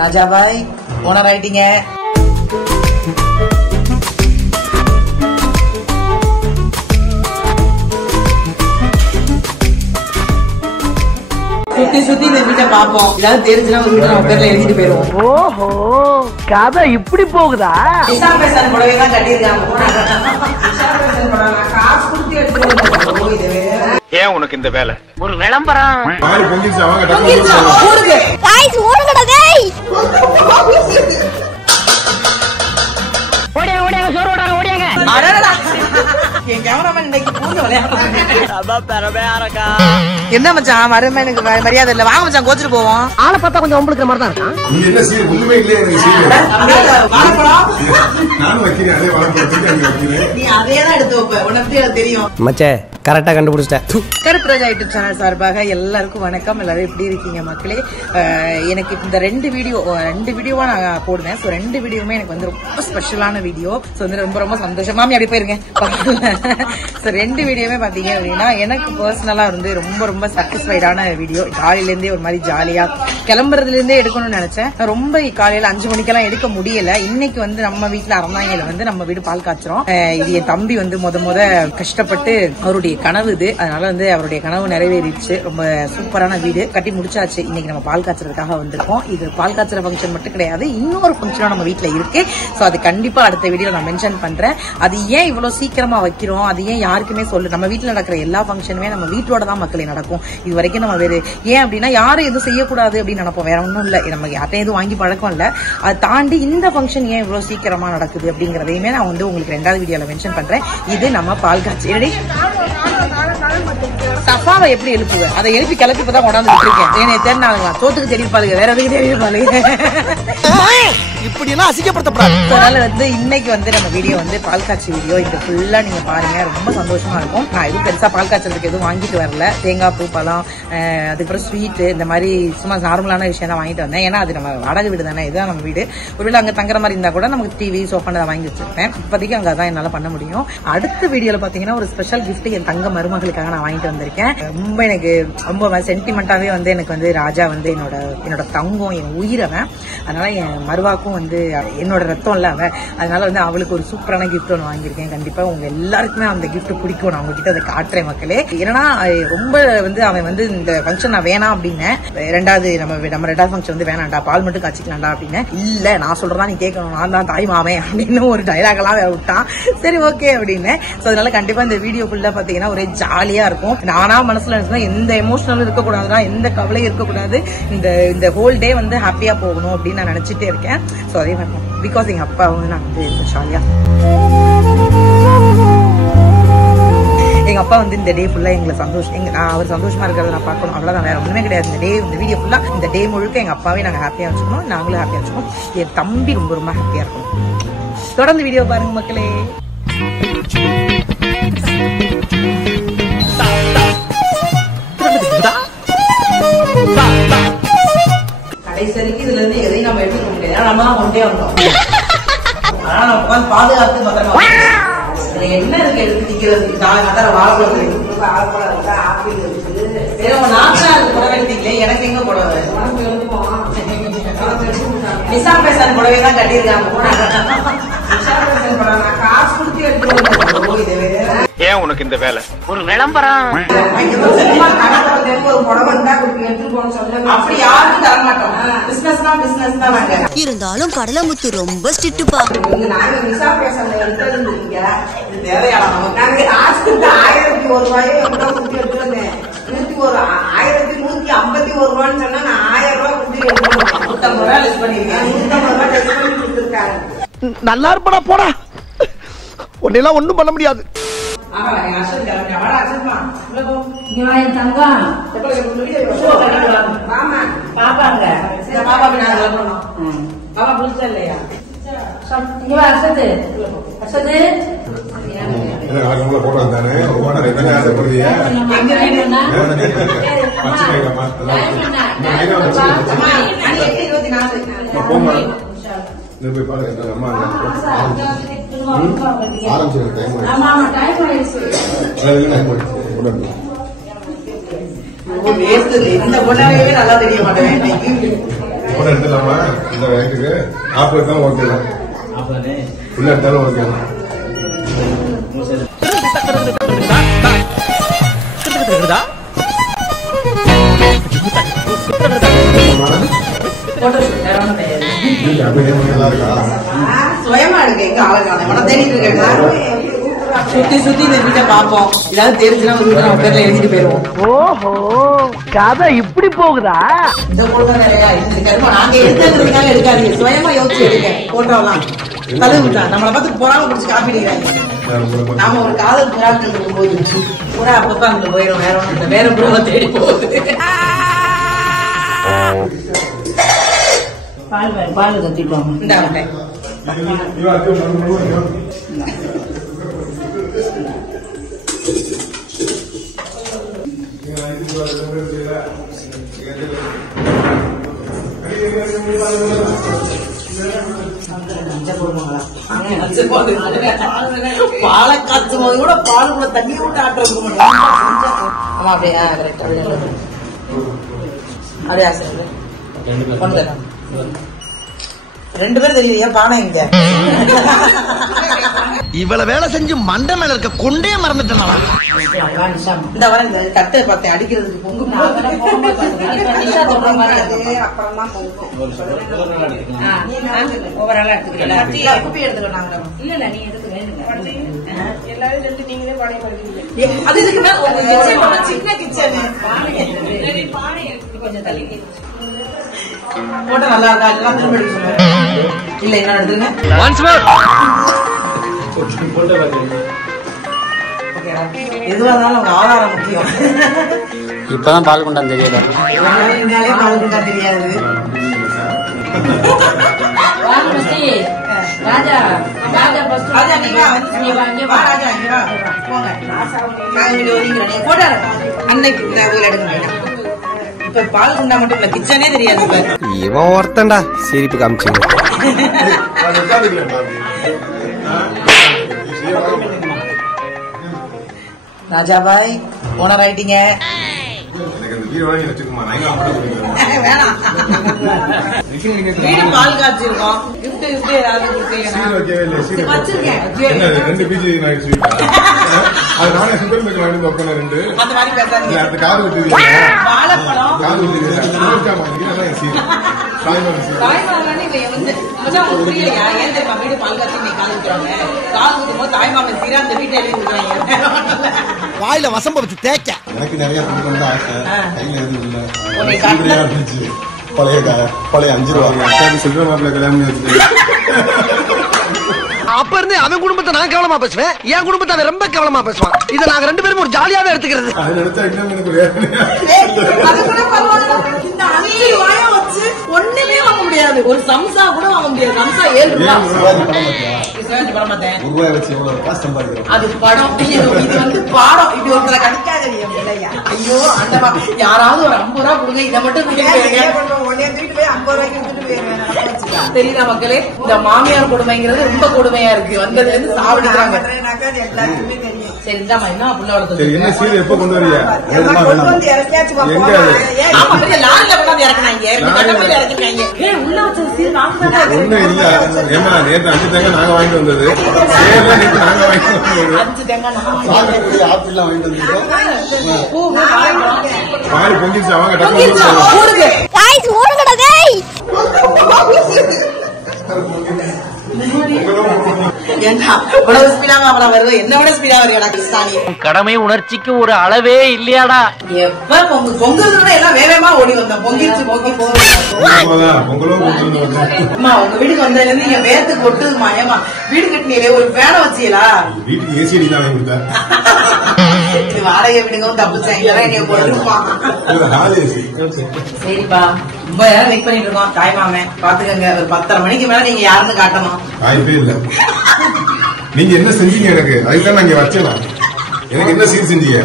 ராஜா பாய் owner ஆயிட்டீங்க. சுத்தி சுத்தி இந்த வீட்டை பாப்போம். ஏதாவது தெரிஞ்சுனா ஒரு வீட்டை நம்ம பேர்ல எழுதிட்டு போயிருவோம். ஓஹோ, கதை இப்படி போகுதா? நிஷா பேசான் புடவை தான் கட்டியிருக்காங்க. காசு கொடுத்து எடுத்துட்டு ஏன் உனக்கு இந்த வேலை? ஒரு விளம்பரம். என் கேமராமேன் இன்னைக்கு பூந்து விளையாடுறாங்க. என்ன மச்சான் மருமை எனக்கு மரியாதை இல்ல. வாங்க மச்சான் கோச்சிட்டு போவோம். ஆளை பார்த்தா கொஞ்சம் உங்களுக்கு மாதிரி தான் இருக்கான். நீ அதேதான் எடுத்து வைப்ப. உனக்கு தெரியும் மச்சே, கரெக்டா கண்டுபிடிச்சிட்டேன். கருப்பு ராஜா யூடியூப் சேனல் சார்பாக எல்லாருக்கும் வணக்கம். எல்லாரும் எப்படி இருக்கீங்க மக்களே? எனக்கு இந்த ரெண்டு வீடியோவா நான் போடுவேன். ஸோ ரெண்டு வீடியோவுமே எனக்கு வந்து ரொம்ப ஸ்பெஷலான வீடியோ. ஸோ வந்து ரொம்ப ரொம்ப சந்தோஷம். மாமி அப்படி போயிருங்க. ஸோ ரெண்டு வீடியோவுமே பாத்தீங்க அப்படின்னா எனக்கு பர்சனலா வந்து ரொம்ப ரொம்ப சாட்டிஸ்ஃபைடான வீடியோ. காலையில இருந்தே ஒரு மாதிரி ஜாலியா கிளம்புறதுல இருந்தே எடுக்கணும்னு நினைச்சேன். ரொம்ப காலையில 5 மணிக்கெல்லாம் எடுக்க முடியல. இன்னைக்கு வந்து நம்ம வீட்டுல அறந்தாங்கில வந்து நம்ம வீடு பால் காய்ச்சறோம். இது என் தம்பி வந்து முத கஷ்டப்பட்டு அவருடைய கனவு இது. அதனால வந்து அவருடைய கனவு நிறைவேறிடுச்சு. ரொம்ப சூப்பரான வீடு கட்டி முடிச்சாச்சு. இன்னைக்கு நம்ம பால் காய்ச்சறதுக்காக வந்திருக்கோம். இது பால் காய்ச்சற ஃபங்க்ஷன் மட்டும் கிடையாது, இன்னொரு ஃபங்க்ஷனும் நம்ம வீட்டுல இருக்கு. சோ அது கண்டிப்பா அடுத்த வீடியோ நான் மென்ஷன் பண்றேன். அது ஏன் இவ்வளவு சீக்கிரமா வைக்கிறோம், அது ஏன் யாருக்குமே சொல்லு. நம்ம வீட்டுல நடக்கிற எல்லா ஃபங்க்ஷனுமே நம்ம வீட்டோட தான் மக்களே நடக்கும். இது வரைக்கும் நம்ம வேறு ஏன் அப்படின்னா யாரும் எதுவும் செய்யக்கூடாது அப்படின்னு நினைப்போம். வேற ஒன்றும் இல்லை, நம்ம யார்ட்டையும் எதுவும் வாங்கி பழக்கம் இல்லை. அதை தாண்டி இந்த ஃபங்க்ஷன் ஏன் இவ்வளவு சீக்கிரமா நடக்குது அப்படிங்கறதையுமே நான் வந்து உங்களுக்கு 2வது வீடியோல மென்ஷன் பண்றேன். இது நம்ம பால் காய்ச்சி சஃபாவை எப்படி எழுப்புவேன், அதை எழுப்பி கிளப்பிதான் கொண்டாந்து விட்டுருக்கேன். ஏன்னா தெரிஞ்சாலுங்களா சோத்துக்கு தெரிவிப்பாளுங்க, வேற எதுக்கு தெரிவிப்பாளுங்க. இப்படி எல்லாம் அசிங்கப்படுத்தப்படாது. அதனால வந்து இன்னைக்கு வந்து நம்ம வீடியோ வந்து பால் காய்ச்சி வீடியோ. இது ஃபுல்லா நீங்க பாருங்க, ரொம்ப சந்தோஷமா இருக்கும். நான் எதுவும் பெருசா பால் காய்ச்சறதுக்கு எதுவும் வாங்கிட்டு வரல. தேங்காய் பூ, பழம், அதுக்கப்புறம் ஸ்வீட், இந்த மாதிரி சும்மா நார்மலான விஷயம் தான் வாங்கிட்டு வந்தேன். ஏன்னா அது நம்ம வாடகை வீடு தானே, இதுதான் நம்ம வீடு. ஒருவேளை அங்க தங்குற மாதிரி இருந்தா கூட நமக்கு டிவி சோஃபா வாங்கி வச்சிருப்பேன். இப்போதைக்கு அங்க அதான் என்னால பண்ண முடியும். அடுத்த வீடியோல பாத்தீங்கன்னா ஒரு ஸ்பெஷல் கிஃப்ட் என் தங்க மருமகளுக்காக நான் வாங்கிட்டு வந்திருக்கேன். ரொம்ப எனக்கு ரொம்ப சென்டிமெண்டாவே வந்து எனக்கு வந்து ராஜா வந்து என்னோட தங்கம், என் உயிரவன். அதனால என் மருவாக்கும் வந்து என்னோட ரத்தம் இல்ல அவன். அதனால வந்து அவளுக்கு ஒரு சூப்பரான கிஃப்ட் ஒன்று வாங்கியிருக்கேன். கண்டிப்பா உங்க எல்லாருக்குமே அந்த கிஃப்ட் பிடிக்கும். நான் உங்ககிட்ட அதை காட்டுறேன் மக்களே. ஏன்னா ரொம்ப வந்து அவன் வந்து இந்த ஃபங்க்ஷன் நான் வேணாம் அப்படின்னு நம்ம 2வது ஃபங்க்ஷன் வந்து வேணாண்டா, பால் மட்டும் காய்ச்சிக்கலாம்டா அப்படின்னு. இல்ல நான் சொல்றதா நீ கேட்கணும், நான் தான் தாய் மாமன் அப்படின்னு ஒரு டைலாக் எல்லாம் விட்டான். சரி ஓகே அப்படின்னு. சோ அதனால கண்டிப்பா இந்த வீடியோ ஃபுல்லா பாத்தீங்கன்னா ஒரே ஜாலியா இருக்கும். நானா மனசுல நினைச்சா எந்த எமோஷனலும் இருக்கக்கூடாதுன்னா, எந்த கவலையும் இருக்கக்கூடாது. இந்த ஹோல் டே வந்து ஹாப்பியா போகணும் அப்படின்னு நான் நினைச்சிட்டே இருக்கேன். சோ அதே மாதிரி பிகாஸ் எங்க அப்பா வந்து நான் வந்து ஜாலியா எங்க அப்பா வந்து இந்த டே ஃபுல்லா எங்களை அவர் சந்தோஷமா இருக்கிறத நான் பார்க்கணும். அவ்வளவுதான், வேற ஒண்ணுமே கிடையாது. இந்த வீடியோ ஃபுல்லா இந்த டே முழுக்க எங்க அப்பாவே நாங்க ஹாப்பியா வச்சுக்கணும், நாங்களும் ஹாப்பியா வச்சுக்கணும். என் தம்பி ரொம்ப ரொம்ப ஹாப்பியா இருக்கும். தொடர்ந்து வீடியோ பாருங்க மக்களே. கடைசிக்கு இதுல இருந்து எதையும் நம்ம எடுத்துக்க முடியாது. நம்ம தான் கொண்டே வந்தோம். ஆனா நம்ம பாதுகாத்து பத்திரமா என்ன இருக்கு எடுத்து நிக்கிறது. வாழைப்பழம் இருக்கு, ஆப்பிள் இருக்குது, புடவை எடுத்தீங்களே, எனக்கு எங்க புடவை? நிஷா பேசான் புடவை தான் கட்டியிருக்காங்க. காசு கொடுத்து எடுத்து ஏன் உனக்கு இந்த வேலை? ஒரு விளம்பரம். அப்படி யாருக்கும் தர மாட்டோம். பிசினஸ் தான் நாங்க. இருந்தாலும் கடலமுத்து ரொம்ப ஸ்ட்ரிக்ட்டுப்பா. நாங்க நிஷா பேசான் எடுத்ததுங்க தேவையான நமக்கு 1001 ரூபாயோ எவ்வளவு கொடுத்து எடுத்து வந்தேன். 1151 ரூபான்னு சொன்னா நான் 1000 ரூபாய் கொடுத்து எடுத்து 150 ரூபாய் லெஸ் பண்ணிருக்கேன். 150 ரூபாய் லெஸ் பண்ணி கொடுத்துருக்காங்க. நல்லா இருப்படா போடா, உன்னெல்லாம் ஒண்ணும் பண்ண முடியாது. இந்த பொண்ணாவே நல்லா தெரிய மாட்டேன். போன எடுத்துலாமா இந்த வயசுக்கு ஆஃப் தான் ஓகே தான் உள்ள எடுத்தாலும் ஓகே தான் சுயமா இருக்கு எங்க ஆளுக்கான தேடிட்டு இருக்கேன் சுத்தி சுத்தி இந்த வீட்டை பார்ப்போம் ஏதாவது தெரிஞ்சுன்னா ஒரு வீட்டை நம்ம பேர்ல எழுதிட்டு போயிருவோம் ஓஹோ கதை இப்படி போகுதா இந்த பொழுது நிறையா இருக்காரு நாங்க எடுத்துக்கிறதுனால எடுக்காதீங்க சுயமா யோசிச்சு எடுங்க போட்டோலாம் தலை விட்டா நம்மளை பார்த்து பொறாம பிடிச்சி காப்பிடுறாங்க நாம ஒரு காதல் புறாக்கள் இருக்கும்போது புறா அப்பப்ப அங்க போயிடும் வேற ஒண்ணு வேற புறாவை தேடி போகுது பால் கத்திப்போம் இந்த பாலை காய்ச்சும் போது கூட பால் கூட தண்ணி விட்டு ஆட்டம் ஆமா அப்படியா அப்படியா சார் ரெண்டு பேரும் தெரியுது ஏன் பானை இங்க இவ்வளவு வேலை செஞ்சு மண்டை மேல இருக்க கொண்டே மறந்துட்டேன் இந்த வர இந்த கட்டை பார்த்தேன் அடிக்கிறதுக்கு பொங்கு குப்பி எடுத்துக்கலாம் அது சின்ன கிச்சன் கொஞ்சம் தள்ளி போட்டோ நல்லா இருக்கா எல்லாம் திரும்ப எடுக்க சொல்லுங்க இல்ல என்ன எடுத்துங்க எதுவா இருந்தாலும் உங்க ஆதாரம் முக்கியம் இப்பதான் பால் கொண்டாந்து தெரியாது பால் கொண்டா தெரியாது அன்னைக்கு எடுக்க வேண்டாம் இப்ப பால் குண்டா மட்டும் இல்ல கிச்சனே தெரியாது இவன் ஒருத்தன்டா சிரிப்பு காமிச்சிங்க ராஜாபாய் ஓனர் ஆயிட்டீங்க பால் காய்ச்சிருக்கோம் வாயில வசம்ப வச்சு தேய்க்க எனக்கு நிறைய பொண்ணு ஆசை கையில எதுவும் இல்ல பழைய 5 ரூபா சில்வர் மாப்பிள்ள கல்யாணம் வச்சு அப்ப இருந்து அவன் குடும்பத்தை நான் கவனமா பேசுவேன் என் குடும்பத்தை அவன் ரொம்ப கவனமா பேசுவான் இதை நாங்க ரெண்டு பேரும் ஒரு ஜாலியாவே எடுத்துக்கிறது ஒண்ணுமே வாங்க முடியாது ஒரு சம்சா கூட வாங்க முடியாது சம்சா 7 ரூபாய் அது படம் இது வந்து பாடம் இப்படி ஒருத்தர கணிக்காத ஐயோ ஆண்டவா யாராவது ஒரு 50 ரூபா கொடுங்க இதை மட்டும் தெரியுதா மக்களே இந்த மாமியார் கொடுமைங்கிறது ரொம்ப கொடுமையா இருக்கு வந்ததுல இருந்து சாப்பிடுறாங்க சரி இந்தாமா என்ன புள்ள வளர்த்து என்ன சீல் எப்ப கொண்டு வரீங்க லாரில கொண்டாந்து இறக்குனாங்க உள்ள வச்ச சீல் ஒண்ணும் இல்ல ஏமா நேற்று 5 தேங்காய் நாங்க வாங்கிட்டு வந்தது நாங்க வாங்கிட்டு வந்தது 5 தேங்காய் ஆப்பிள் வாங்கிட்டு வந்தது பால் பொங்கிச்சு அவங்க கடமை உணர்ச்சிக்கு ஒரு அளவே இல்லையாடா எப்ப பொங்கல் எல்லாம் வேகமா ஓடி வந்தோம் பொங்கிச்சு பொங்கி அம்மா உங்க வீட்டுக்கு வந்ததுல இருந்து நீங்க வேர்த்து கொட்டுது மாயமா வீடு கட்டினீங்களே ஒரு பேனை வச்சீங்களா வீட்டுக்கு ஏசி தான் கொடுத்தேன் வாடகை வீடுங்க தப்பு போட்டுருப்பான் சரிப்பா ரொம்ப நேரம் வெயிட் பண்ணிட்டு இருக்கோம் தாய் மாமன் பாத்துக்கங்க ஒரு 10:30 மணிக்கு மேல நீங்க யாருன்னு காட்டணும் வாய்ப்பே இல்ல நீங்க என்ன செஞ்சீங்க எனக்கு அதுதான் நாங்க வச்சேன் எனக்கு என்ன சீர் செஞ்சீங்க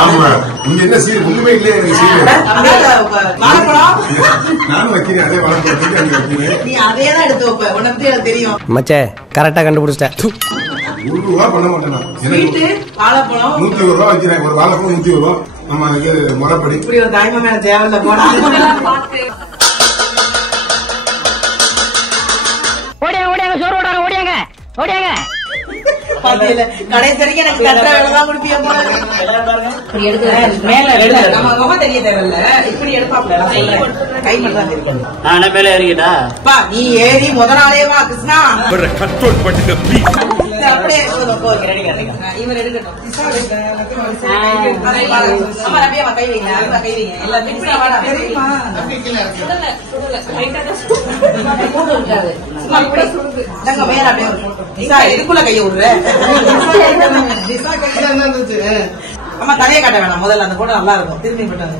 ஆமா நீங்க என்ன சீர் ஒண்ணுமே இல்லையா எனக்கு சீர் நானும் வைக்கிறேன் அதே வாழைப்பழம் நீ அதே தான் எடுத்து வைப்ப உனக்கு எனக்கு தெரியும் மச்சே கரெக்டா கண்டுபிடிச்சிட்டேன் 100 ரூபா பண்ண மாட்டேன் வாழைப்பழம் 101 ரூபா வைக்கிறேன் ஒரு வாழைப்பழம் 101 ரூபா நம்ம இது முறைப்படி இப்படி ஒரு தாய்மா மேல தேவையில்ல போனா கடைசி வரைக்கும் எனக்கு தட்டுற வேலைதான் கொடுப்பீங்க மேல நம்ம ரொம்ப தெரிய தேவையில்ல இப்படி எடுப்பாப்ல கை மட்டும் தெரியும் நான் மேல ஏறிக்கிட்டா நீ ஏறி முத நாளே வா கிருஷ்ணா கண்ட்ரோல் பண்ணுங்க ப்ளீஸ். அப்படியே இவர் எடுக்கட்டும் ஆமா ரபியா கை வைங்க கை வைங்க எல்லாம் மிக்ஸா வாடா வேற அப்படியே இதுக்குள்ள கைய விடுற ஆமா தலையை காட்ட வேணாம் முதல்ல அந்த போட்டோ நல்லா இருக்கும் திரும்பி போட்டாங்க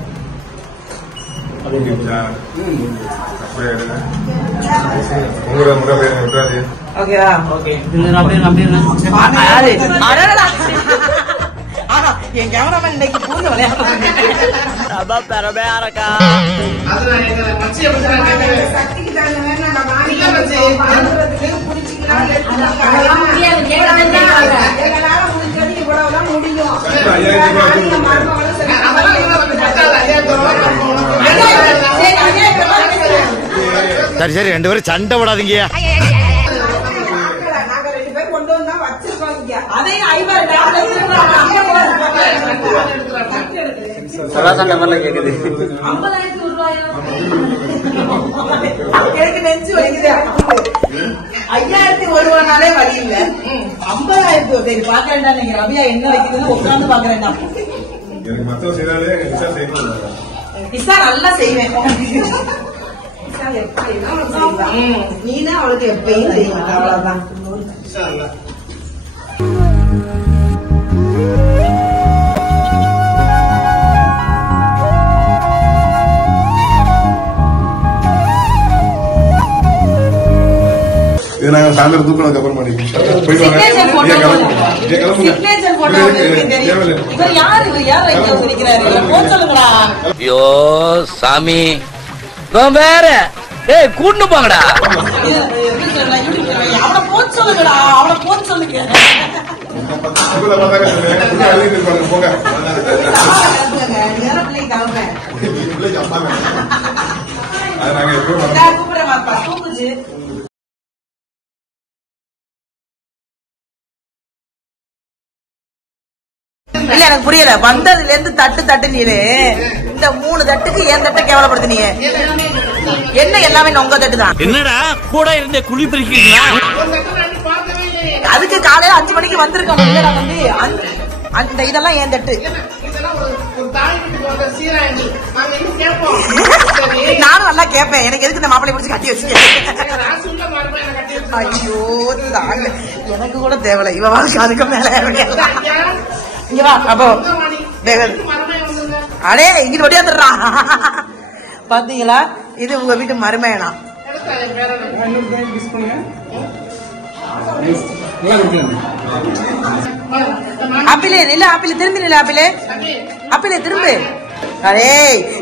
ஓகேவா என் கேமராமேன் இன்னைக்கு பூந்து விளையாடுறாங்க சரி சரி 2 பேரும் சண்டை விடாதீங்க. கேக்குது எனக்கு நெஞ்சு வலிக்குது 5000 வருவானாலே வழி இல்ல 50,000 பாக்குறேன்டா நீங்க ரபியா என்ன வைக்குதுன்னு உட்காந்து பாக்குறேன்டா பிசா நல்லா செய்வேன் நீனா அவளுக்கு எப்பயும் செய்வேன் அவ்வளவுதான் நாங்க சாயந்தரம் தூக்கினதுக்கு அப்புறம் ஐயோ சாமி வேற கூட்டு போங்கடா அவனை போச்சு சொல்லுங்கடா அவனை போச்சு சொல்லுங்க போங்க இல்ல எனக்கு புரியல வந்ததுல இருந்து தட்டு நீரு இந்த 3 தட்டுக்கு என் தட்டை கேவலப்படுத்தினீங்க என்ன எல்லாமே உங்க தட்டு தான் என்னடா கூட இருந்த குழி பிரிக்கிறீங்களா அதுக்கு காலையில 5 மணிக்கு வந்திருக்கோம் வந்து அந்த இதெல்லாம் என் தட்டு நானும் நல்லா கேட்பேன் எனக்கு எதுக்கு இந்த மாப்பிள்ளை பிடிச்சி கட்டி வச்சுக்க ஐயோ எனக்கு கூட தேவையில்ல இவ வாழ்க்கை அதுக்கு மேல இங்க வா அப்போ அடே இங்கிட்டு ஒடியாந்துடுறான் பாத்தீங்களா இது உங்க வீட்டு மருமையனா ஆப்பிளே இல்ல ஆப்பிள் திரும்பி இல்ல ஆப்பிளே திரும்பு அரே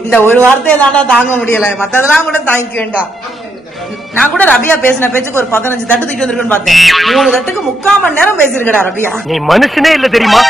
இந்த ஒரு வார்த்தையை தாண்டா தாங்க முடியல மத்ததெல்லாம் கூட தாங்கிக்க வேண்டாம் நான் கூட ரபியா பேசின பேச்சுக்கு ஒரு 15 தட்டு தூக்கி வந்திருக்குன்னு பார்த்தேன் 3 தட்டுக்கு 3/4 மணி நேரம் பேசிருக்கடா ரபியா நீ மனுஷனே இல்ல தெரியுமா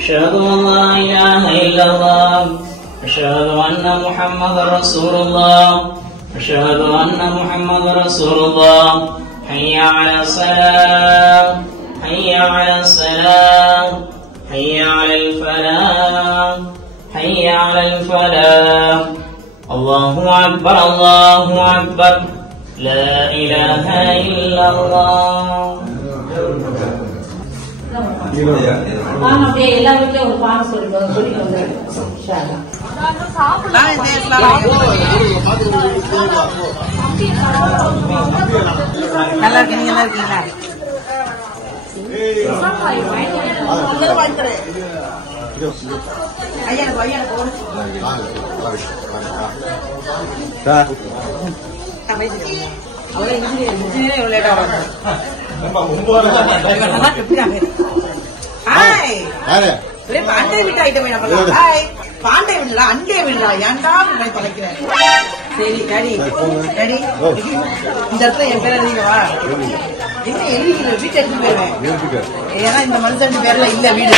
أشهد أن لا إله إلا الله أشهد أن محمدا رسول الله أشهد أن محمدا رسول الله حي على الصلاة حي على الصلاة حي على الفلاح حي على الفلاح الله أكبر الله أكبر لا إله إلا الله எல்லா வீட்லயும் ஒரு பானை சொல்லிட்டு வந்து நல்லா இருக்கு நீங்க நல்லா இருக்கீங்களா பாண்டே வீட்டு ஐட்டம் பாண்டே விடல அண்டே விடலா ஏன்டா பழைக்கிறேன். சரி டாடி டாடி இந்த இடத்துல என் பேர் எழுதிக்கவா? என்ன எழுதிக்கல வீட்டு எடுத்து போயிருவேன். ஏன்னா இந்த மனுஷன் பேர்ல இல்ல வீடு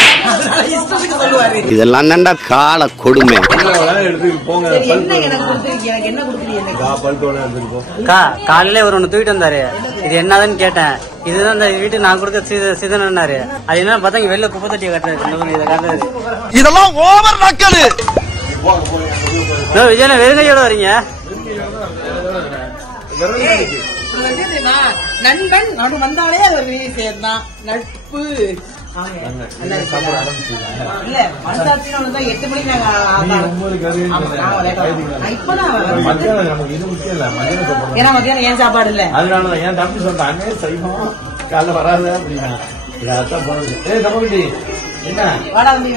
இஷ்டத்துக்கு சொல்லுவாரு. இதெல்லாம் தான்டா கால கொடுமை. என்ன எனக்கு கொடுத்துருக்கீங்க? எனக்கு என்ன கொடுக்குறீங்க? காலையில ஒரு ஒண்ணு தூக்கிட்டு வந்தாரு. இது என்னதுன்னு கேட்டேன். இதுதான் இந்த வீட்டுக்கு நான் கொடுத்த சீதனாரு. அது என்ன பார்த்தா வெளில குப்பை தட்டியை கட்டுறாரு. இதை காட்டுறாரு. இதெல்லாம் ஓவர் மக்களு. விஜயன வெறுங்கையோட வரீங்க. நண்பன் நடு வந்தாலே அது ஒரு சேர்ந்தான் நட்பு. இல்ல மனசாட்சின்னு ஒண்ணுதான் 8 மணிக்கு ஏன்னா மத்தியானம் ஏன் சாப்பாடு இல்ல அதனால ஏன் தம்பி சொல்றாங்க செய்வோம் காலைல வராது அப்படின்னா என்ன வாடா வந்து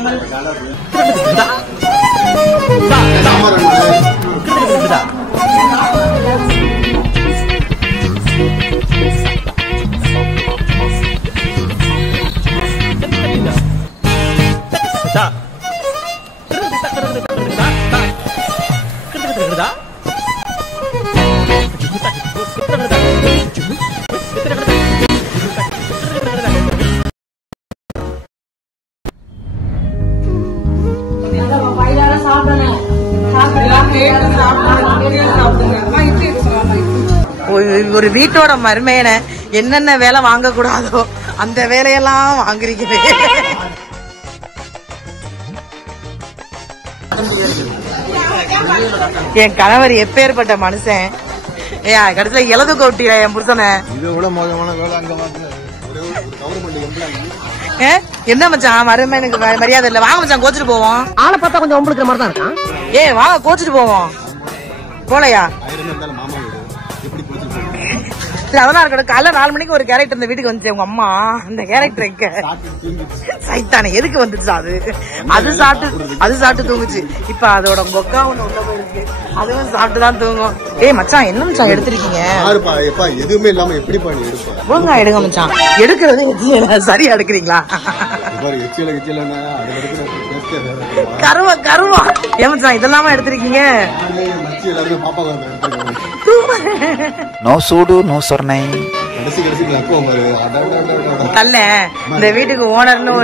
ஒரு வீட்டோட மருமையனை என்னென்ன வேலை வாங்க கூடாதோ அந்த வேலையெல்லாம் வாங்குறீங்க. என் கணவர் எப்பேற்பட்ட மனுஷன். ஏன் கடைசியில எழுது கொட்டிட என் புருஷனை. என்ன மச்சான் மருமையனுக்கு மரியாதை இல்ல. வாங்க மச்சான் கோச்சிட்டு போவோம். ஆளை பார்த்தா கொஞ்சம் ஒம்பளுக்குற மாதிரி தான் இருக்கான். வாங்க கோச்சிட்டு போவோம். போலையா அதெல்லாம் இருக்கட்டும். காலைல 4 மணிக்கு ஒரு கேரக்டர் இந்த வீட்டுக்கு வந்துச்சு உங்க அம்மா. அந்த கேரக்டர் எங்க சைத்தானே எதுக்கு வந்துச்சு? அது சாப்பிட்டு தூங்குச்சு. இப்ப அதோட கொக்கா ஒண்ணு உள்ள போயிருக்கு. அதுவும் சாப்பிட்டுதான் தூங்கும். மச்சான் என்ன மச்சான் எடுத்திருக்கீங்க? எதுவுமே இல்லாம எப்படி ஒழுங்கா எடுங்க மச்சான். எடுக்கிறது சரியா எடுக்கிறீங்களா? கருவா ஏன் மச்சான் இதெல்லாம எடுத்திருக்கீங்க? நோ சூடு நோ சொர்ணை. தல்ல இந்த வீட்டுக்கு ஓனர்னு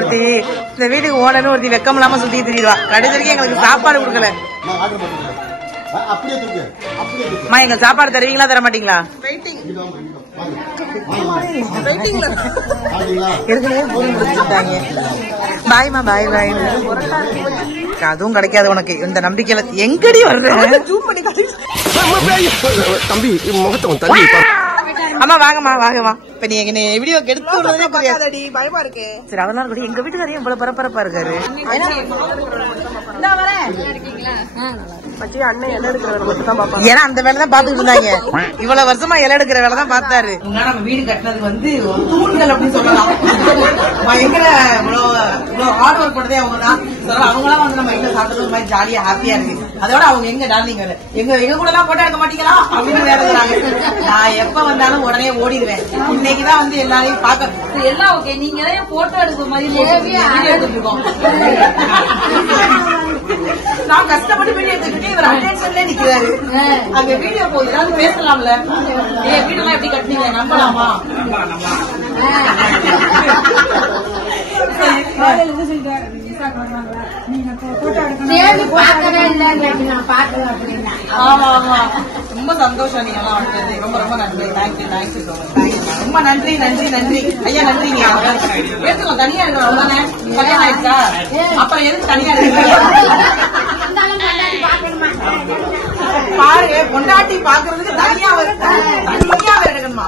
ஒருத்தி வெக்கம் இல்லாம சுத்தி திரிவா. கடைசி வரைக்கும் எங்களுக்கு சாப்பாடு கொடுக்கல. எங்களுக்கு சாப்பாடு தருவீங்களா தர மாட்டீங்களா? பாய்மா பாய் பாய். அதுவும் கிடைக்காது உனக்கு இந்த நம்பிக்கையில எங்கடி வர்ற? தம்பி முகத்தை தள்ளி அம்மா வாங்கம்மா வாங்கம்மா. இப்ப நீ எங்க வீடியோ எடுத்து பயமா இருக்கு. சரி அதெல்லாம் கூட எங்க வீட்டுக்காரையும் இவ்வளவு பரபரப்பா இருக்காரு. ஏன்னா அந்த வேலை தான் பாத்துட்டு இருந்தாங்க. இவ்வளவு வருஷமா இலை எடுக்கிற வேலை தான் பார்த்தாரு. நம்ம வீடு கட்டினது வந்து தூண்கள் அப்படின்னு சொல்லலாம். பயங்கர இவ்வளவு ஹார்ட் ஒர்க் பண்ணதே அவங்க தான். அவங்களாம் வந்து நம்ம வீட்டுல சாப்பிட்டது ஒரு மாதிரி ஜாலியா ஹாப்பியா இருக்கு. அதோட அவங்க எங்க டார்லிங் வேலை எங்க கூட எல்லாம் போட்டோ எடுக்க மாட்டீங்களா அப்படின்னு வேலை இருக்காங்க. நான் எப்ப வந்தாலும் உடனே ஓடிடுவேன். இன்னைக்குதான் வந்து எல்லாரையும் பாக்க எல்லாம் ஓகே. நீங்க போட்டோ எடுக்கிற மாதிரி எடுத்துட்டு இருக்கோம். நான் கஷ்டப்பட்டு வீடியோ எடுத்துக்கிட்டே இவர் அட்டென்ஷன்ல நிக்கிறாரு. அங்க வீடியோ போகுது ஏதாவது பேசலாம்ல. வீடு எல்லாம் எப்படி கட்டினீங்க நம்பலாமா? ஆமா ஆமா ரொம்ப சந்தோஷம். நீங்க எல்லாம் வந்தது ரொம்ப ரொம்ப நன்றி. Thank you thank you so much. ரொம்ப நன்றி நன்றி நன்றி ஐயா. நன்றிங்க. எடுத்துக்கலாம் தனியா இருக்கணும் அவ்வளவுதானே. கல்யாணம் ஆயிடுச்சா? அப்புறம் எதுக்கு தனியா இருக்கு? பாரு பொண்டாட்டி பாக்குறதுக்கு தனியா எடுக்கணுமா?